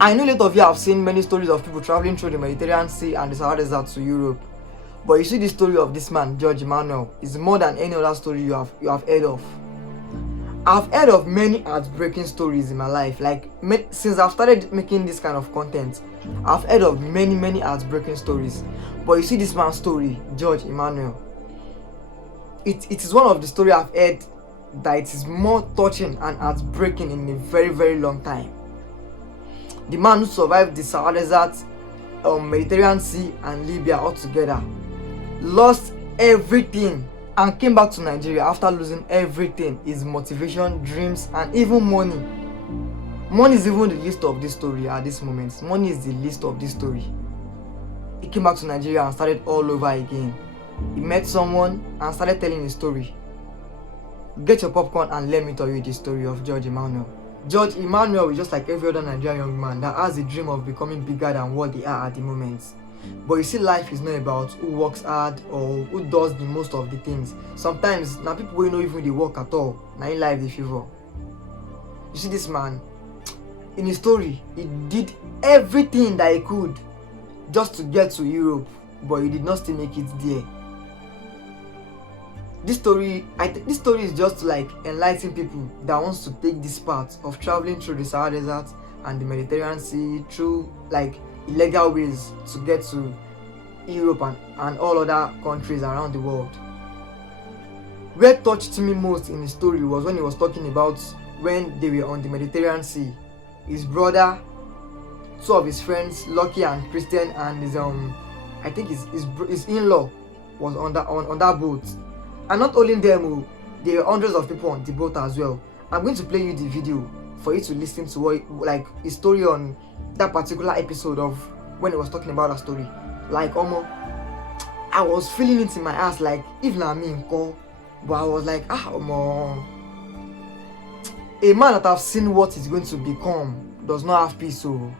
I know a lot of you have seen many stories of people traveling through the Mediterranean Sea and the Sahara Desert to Europe. But you see the story of this man, George Emmanuel, is more than any other story you have heard of. I've heard of many heartbreaking stories in my life. Like, since I've started making this kind of content, I've heard of many heartbreaking stories. But you see this man's story, George Emmanuel. It is one of the stories I've heard that it is more touching and heartbreaking in a very long time. The man who survived the Sahara Desert, Mediterranean Sea and Libya altogether, lost everything and came back to Nigeria after losing everything: his motivation, dreams, and even money. Money is even the least of this story at this moment. Money is the least of this story. He came back to Nigeria and started all over again. He met someone and started telling his story. Get your popcorn and let me tell you the story of George Emmanuel. George Emmanuel is just like every other Nigerian young man that has a dream of becoming bigger than what they are at the moment. But you see, life is not about who works hard or who does the most of the things. Sometimes now people will not even they work at all. Now in life they favor. You see, this man, in his story, he did everything that he could just to get to Europe, but he did not still make it there. This story is just to like enlighten people that wants to take this path of traveling through the Sahara Desert and the Mediterranean Sea through like illegal ways to get to Europe and all other countries around the world. What touched me most in the story was when he was talking about when they were on the Mediterranean Sea. His brother, two of his friends, Lucky and Christian, and his I think his in-law was on that boat. And not only them, there were hundreds of people on the boat as well. I'm going to play you the video for you to listen to what his story on that particular episode of when he was talking about that story. Like I was feeling it in my ass, like if not me, but I was like, a man that I've seen what is going to become does not have peace. So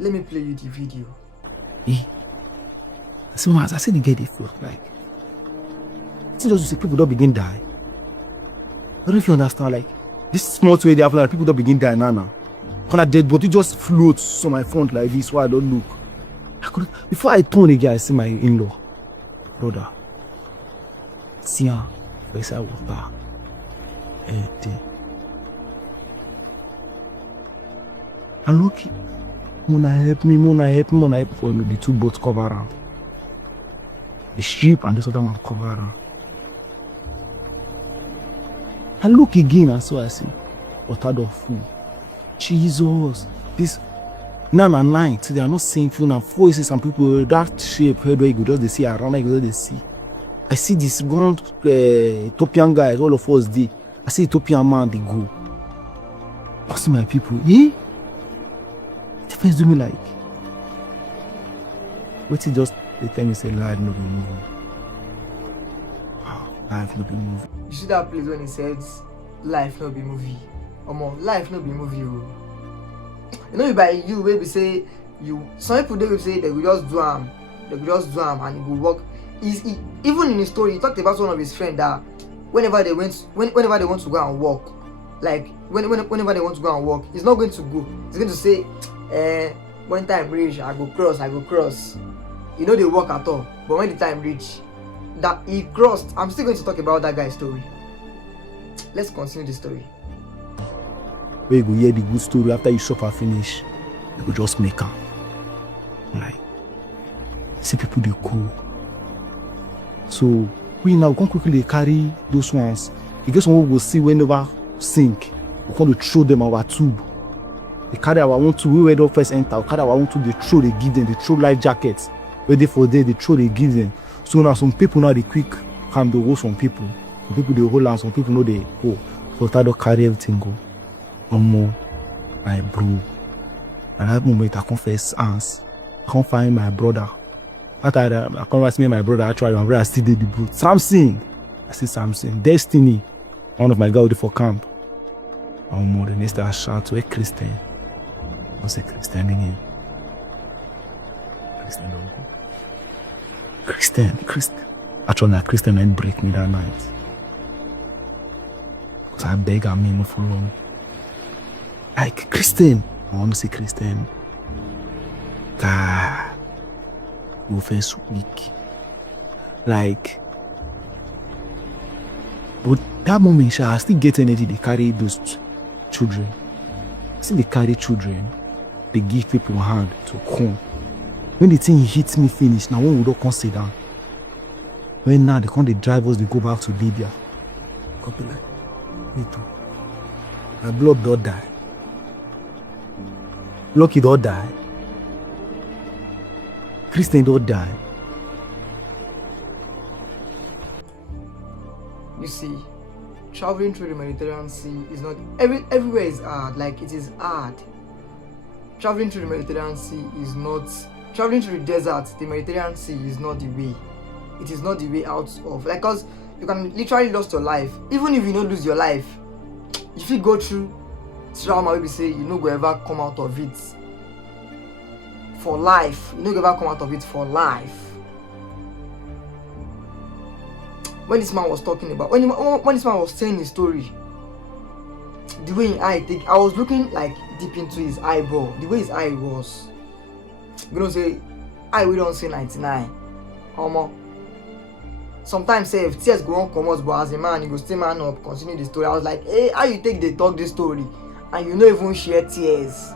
let me play you the video. So as I said, you get it feel like it's just to say people don't begin die. I don't know if you understand, like this small way they have like people don't begin die now. When I dead body just floats on my front like this, why I don't look. Before I turn again, I see my in-law, brother. See her, face I water. And look, Mona help me for the two boats cover around. The ship and this other one cover around. I look again and so I see water door full. Jesus, this now and night they are not seeing full and voices some people that shape head where you go just they see around like they see. I see this one Ethiopian guys, all of us did. I see Ethiopian man they go. I see my people, The first do me like what he just they tell me say life no be moving. Life no be movie. You see that place when he says life no be movie? Life no be movie. You know, by you maybe say you. Some people they will say they will just do and it will work. Even in his story, he talked about one of his friends that whenever they want to go and walk, like whenever they want to go and walk, he's not going to go. He's going to say, when time reach, I go cross. You know they walk at all, but when the time reach, that he crossed. I'm still going to talk about that guy's story. Let's continue the story. Where you go hear the good story after you suffer finish, you go just make up. Like, see people they cool. So we now can quickly carry those ones. You get someone will see whenever sink. We want to throw them our tube. They carry our own tube. We don't first enter. We carry our own tube. They throw. They give them. They throw life jackets. Ready for them. They throw. They give them. So now some people now they quick come to go. Some people they hold on. Some people know they go. So start to carry everything go. More, my bro. And at that moment I confess hands. I can't find my brother. After that, I can't me my brother actually. I'm very still did the boat. Samson. I see Samson. Destiny. One of my guys for camp. More the next I shout to a Christian. I say Christian again. Christian don't go. Christian. Actually, a Christian ain't break me that night. Because I beg and me no for long. Like Christian, I want to say Christian. God, we first week. Like, but that moment, I still get energy. They carry those children. See, they carry children. They give people a hand to come. When the thing hits me finish, now one will not come sit down. When now they come, they drive us, they go back to Libya. God be like, me too. My blood don't die. Lucky don't die. Christian don't die. You see, traveling through the Mediterranean Sea is not everywhere is hard. Like, it is hard. Traveling through the Mediterranean Sea is not traveling through the desert. The Mediterranean Sea is not the way. It is not the way out of, like, cause you can literally lose your life. Even if you don't lose your life, if you go through trauma, we say you no go ever come out of it for life. You no go ever come out of it for life. When this man was talking about, when this man was saying his story, the way his eye take, I was looking like deep into his eyeball. The way his eye was, you know, say, I we don't say 99. Sometimes say if tears go on come out, but as a man, you go stay man up, continue the story. I was like, hey, how you take the talk this story, and you don't even share tears?